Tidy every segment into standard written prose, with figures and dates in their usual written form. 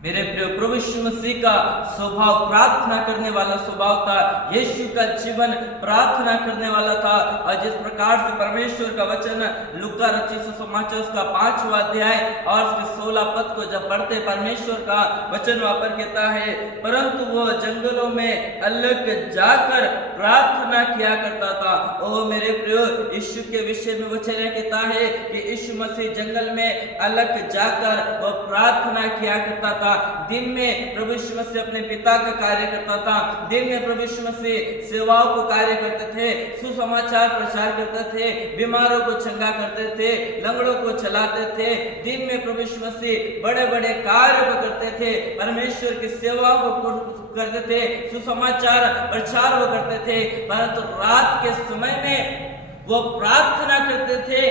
मेरे प्रिय प्रभु यीशु मसीह का स्वभाव प्रार्थना करने वाला स्वभाव था। यीशु का जीवन प्रार्थना करने वाला था। और जिस प्रकार से परमेश्वर का वचन लूका रचित सुसमाचार उसका 5वां अध्याय और उसके 16 पद को जब पढ़ते, परमेश्वर का वचन वहां पर कहता है, परंतु वो जंगलों में अलग जाकर प्रार्थना किया करता था। ओ मेरे प्रियो, यीशु के विषय में वचन कहता है कि यीशु मसीह जंगल में अलग जाकर वो प्रार्थना किया करता था। दिन में प्रभु यीशु मसीह अपने पिता का कार्य करता था। दिन में प्रभु यीशु मसीह सेवाओं को कार्य करते थे, सुसमाचार प्रचार करते थे, बीमारों को चंगा करते थे, लंगड़ों को चलाते थे। दिन में प्रभु यीशु मसीह बड़े बड़े कार्य को करते थे, परमेश्वर की सेवाओं को करते थे, सुसमाचार प्रचार वो करते थे। परंतु रात के समय में वो प्रार्थना करते थे।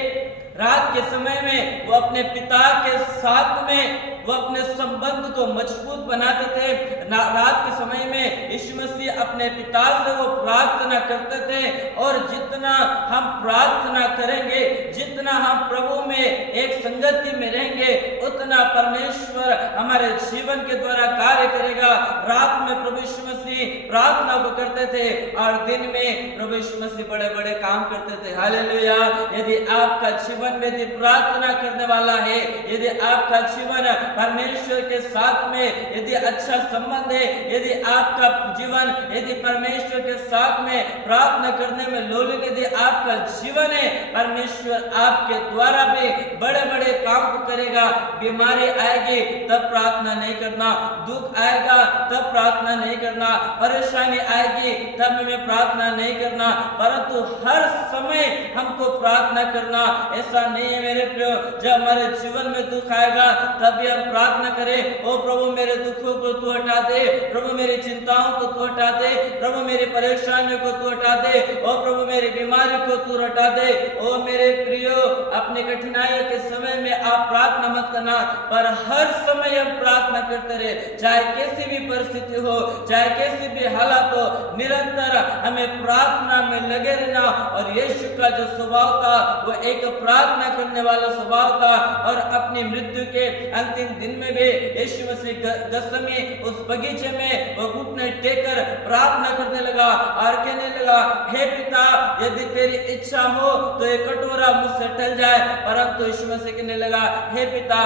रात के समय में वो अपने पिता के साथ में वो अपने संबंध को मजबूत बनाते थे। रात के समय में यीशु मसीह अपने पिता से वो प्रार्थना करते थे। और जितना हम प्रार्थना करेंगे, जितना हम प्रभु में एक संगति में रहेंगे, उतना परमेश्वर हमारे जीवन के द्वारा कार्य करेगा। रात में प्रभु यीशु मसीह प्रार्थना को करते थे और दिन में प्रभु यीशु मसीह बड़े बड़े काम करते थे। हालेलुया। यदि आपका जीवन में यदि प्रार्थना करने वाला है, यदि आपका जीवन परमेश्वर के साथ में यदि अच्छा संबंध है, यदि आपका जीवन यदि परमेश्वर के साथ में प्रार्थना करने में लोलित यदि आपका जीवन है, परमेश्वर आपके द्वारा भी बड़े बड़े काम को करेगा। बीमारी आएगी तब प्रार्थना नहीं करना, दुख आएगा तब प्रार्थना नहीं करना, परेशानी आएगी तब हमें प्रार्थना नहीं करना, परंतु हर समय हमको प्रार्थना करना। ऐसा नहीं है मेरे प्रियो, जब हमारे जीवन में दुख आएगा तब भी हम प्रार्थना करें, ओ प्रभु मेरे दुखों को तू हटा दे, प्रभु मेरी चिंताओं को तू हटा दे, प्रभु मेरी परेशानियों को तू हटा दे, ओ प्रभु मेरी बीमारी को तू हटा दे। ओ मेरे प्रियो, अपनी कठिनाइयों के समय में आप प्रार्थना मत करना, पर हर समय हम प्रार्थना करते रहे, चाहे कैसी भी परिस्थिति हो, चाहे कैसी भी हालत हो, निरंतर हमें प्रार्थना में लगे रहना। और यीशु का जो स्वभाव था वो एक प्रार्थना करने वाला स्वभाव था। और अपनी मृत्यु के अंतिम दिन में भी यीशु मसीह गसमी उस बगीचे में वो घुटने टेक कर प्रार्थना करने लगा और कहने लगा, हे पिता, यदि तेरी इच्छा हो तो ये कटोरा मुझसे टल जाए। परंतु यीशु मसीह कहने लगा, हे पिता,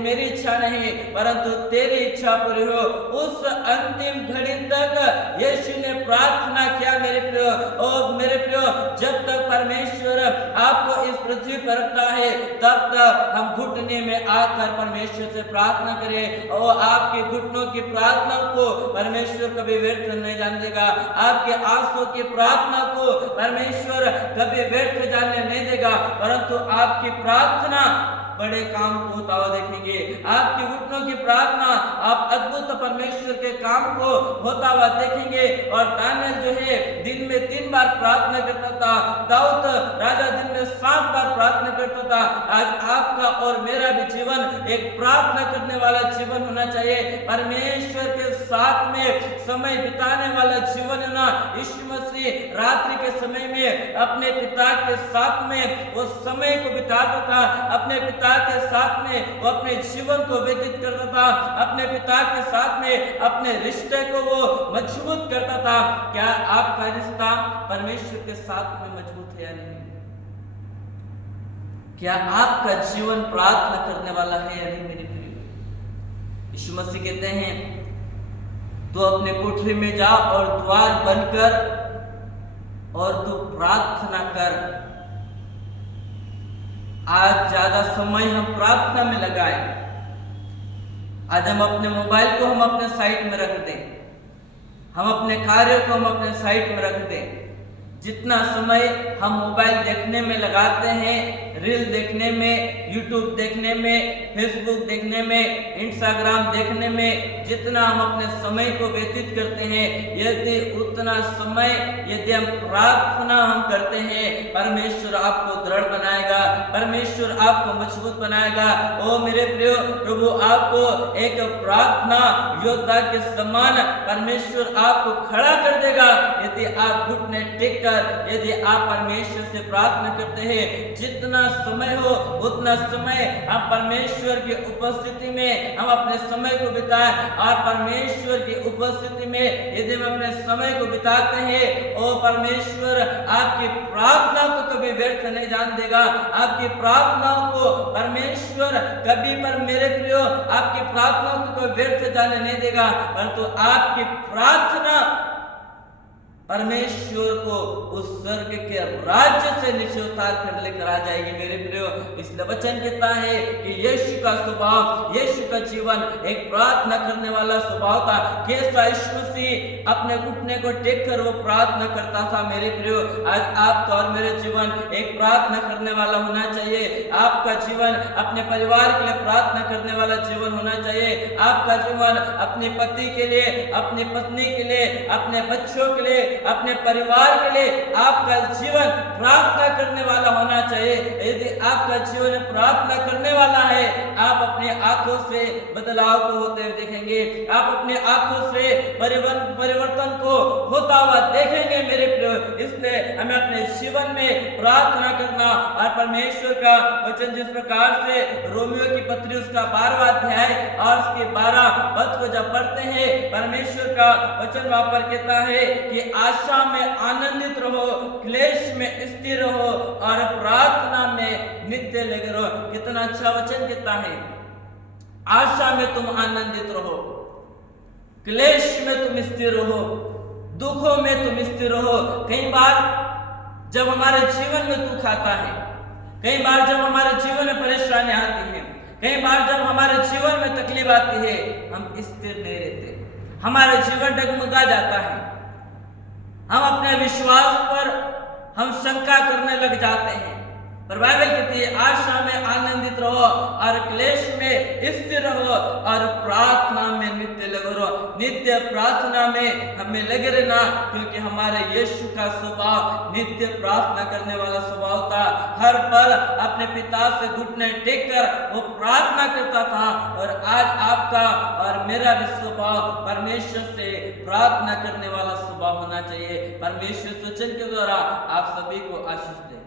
मेरी इच्छा नहीं परंतु तेरी इच्छा पूरी हो। उस अंतिम घड़ी तक यीशु ने प्रार्थना किया। मेरे प्रियो, और मेरे प्रियो, जब तक परमेश्वर आपको इस पृथ्वी पर रखता है तब तक हम घुटने में आकर परमेश्वर से प्रार्थना करें। और आपके घुटनों की प्रार्थना को परमेश्वर कभी व्यर्थ नहीं जाने देगा। आपके आंसू की प्रार्थना को परमेश्वर कभी व्यर्थ जाने नहीं देगा, परंतु आपकी प्रार्थना बड़े काम को होता हुआ देखेंगे। आपकी घुटनों की प्रार्थना आप अद्भुत परमेश्वर के काम को होता हुआ देखेंगे। और दानियल जो है दिन में 3 बार प्रार्थना करता था, दाऊद राजा दिन में 7 बार प्रार्थना करता था। आज आपका और मेरा भी जीवन एक प्रार्थना करने वाला जीवन होना चाहिए, परमेश्वर के साथ में समय बिताने वाला जीवन होना। यीशु मसीह रात्रि के समय में अपने पिता के साथ में वो समय को बिताता था, अपने पिता के साथ में वो अपने जीवन को व्यतीत करता था, अपने पिता के साथ में अपने रिश्ते को वो मजबूत करता था। क्या आपका रिश्ता परमेश्वर के साथ में मजबूत है या नहीं? क्या आपका जीवन प्रार्थना करने वाला है या नहीं? मेरे प्रिय, यीशु मसीह कहते हैं, तू अपने कोठरी में जा और द्वार बंद कर और तू प्रार्थना कर। आज ज्यादा समय हम प्रार्थना में लगाएं। आज हम अपने मोबाइल को हम अपने साइड में रख दें, हम अपने कार्य को हम अपने साइड में रख दें। जितना समय हम मोबाइल देखने में लगाते हैं, रील देखने में, यूट्यूब देखने में, फेसबुक देखने में, इंस्टाग्राम देखने में, जितना हम अपने समय को व्यतीत करते हैं, यदि उतना समय यदि हम प्रार्थना हम करते हैं, परमेश्वर आपको दृढ़ बनाएगा, परमेश्वर आपको मजबूत बनाएगा। ओ मेरे प्रियो, प्रभु आपको एक प्रार्थना योद्धा के समान परमेश्वर आपको खड़ा कर देगा, यदि आप घुटने टेक लेकर यदि आप परमेश्वर से प्रार्थना करते हैं, जितना समय हो उतना समय हम परमेश्वर की उपस्थिति में हम अपने समय को बिताएं, और परमेश्वर की उपस्थिति में यदि हम अपने समय को बिताते हैं, ओ परमेश्वर आपकी प्रार्थना को कभी व्यर्थ नहीं जान देगा। आपकी प्रार्थनाओं को परमेश्वर कभी पर मेरे प्रियो आपकी प्रार्थनाओं को कोई व्यर्थ जाने नहीं देगा, परंतु आपकी प्रार्थना परमेश्वर को उस स्वर्ग के राज्य से नीचे उतार कर लेकर आ जाएगी। मेरे प्रियो, इसलिए वचन कहता है कि यीशु का स्वभाव, यीशु का जीवन एक प्रार्थना करने वाला स्वभाव था। कैसा यीशु मसीह अपने घुटने को टेक कर वो प्रार्थना करता था। मेरे प्रियो, आज आपका और मेरे जीवन एक प्रार्थना करने वाला होना चाहिए। आपका जीवन अपने परिवार के लिए प्रार्थना करने वाला जीवन होना चाहिए। आपका जीवन अपने पति के लिए, अपनी पत्नी के लिए, अपने बच्चों के लिए, अपने परिवार के लिए आपका जीवन प्रार्थना करने वाला होना चाहिए। यदि आपका जीवन प्रार्थना करने वाला है, आप अपनी आंखों से बदलाव को होते हुए देखेंगे, आप अपनी आंखों से परिवर्तन को होता हुआ देखेंगे। मेरे प्रियो, इसलिए हमें अपने जीवन में प्रार्थना करना, और परमेश्वर का वचन जिस प्रकार से रोमियो की पत्री उसका 12वां अध्याय और उसके 12 पद को जब पढ़ते हैं, परमेश्वर का वचन वहां पर कहता है कि आशा में आनंदित रहो, क्लेश में स्थिर रहो, और प्रार्थना में नित्य लगे रहो। कितना अच्छा वचन कहता है। आशा में तुम आनंदित रहो, क्लेश में तुम स्थिर रहो, दुखों में तुम स्थिर रहो। कई बार जब हमारे जीवन में दुख आता है, कई बार जब हमारे जीवन में परेशानी आती है, कई बार जब हमारे जीवन में तकलीफ आती है, हम स्थिर नहीं रहते, हमारा जीवन डगमगा जाता है, हम अपने विश्वास पर हम शंका करने लग जाते हैं। पर बाइबल कहती है आशा में आनंदित रहो और क्लेश में स्थिर रहो और प्रार्थना में नित्य लगे रहो। नित्य प्रार्थना में हमें लगे रहना, क्योंकि हमारे यीशु का स्वभाव नित्य प्रार्थना करने वाला स्वभाव था। हर पल अपने पिता से घुटने टेक कर वो प्रार्थना करता था, और आज आपका और मेरा भी स्वभाव परमेश्वर से प्रार्थना करने वाला स्वभाव होना चाहिए। परमेश्वर वचन के द्वारा आप सभी को आशीष दे।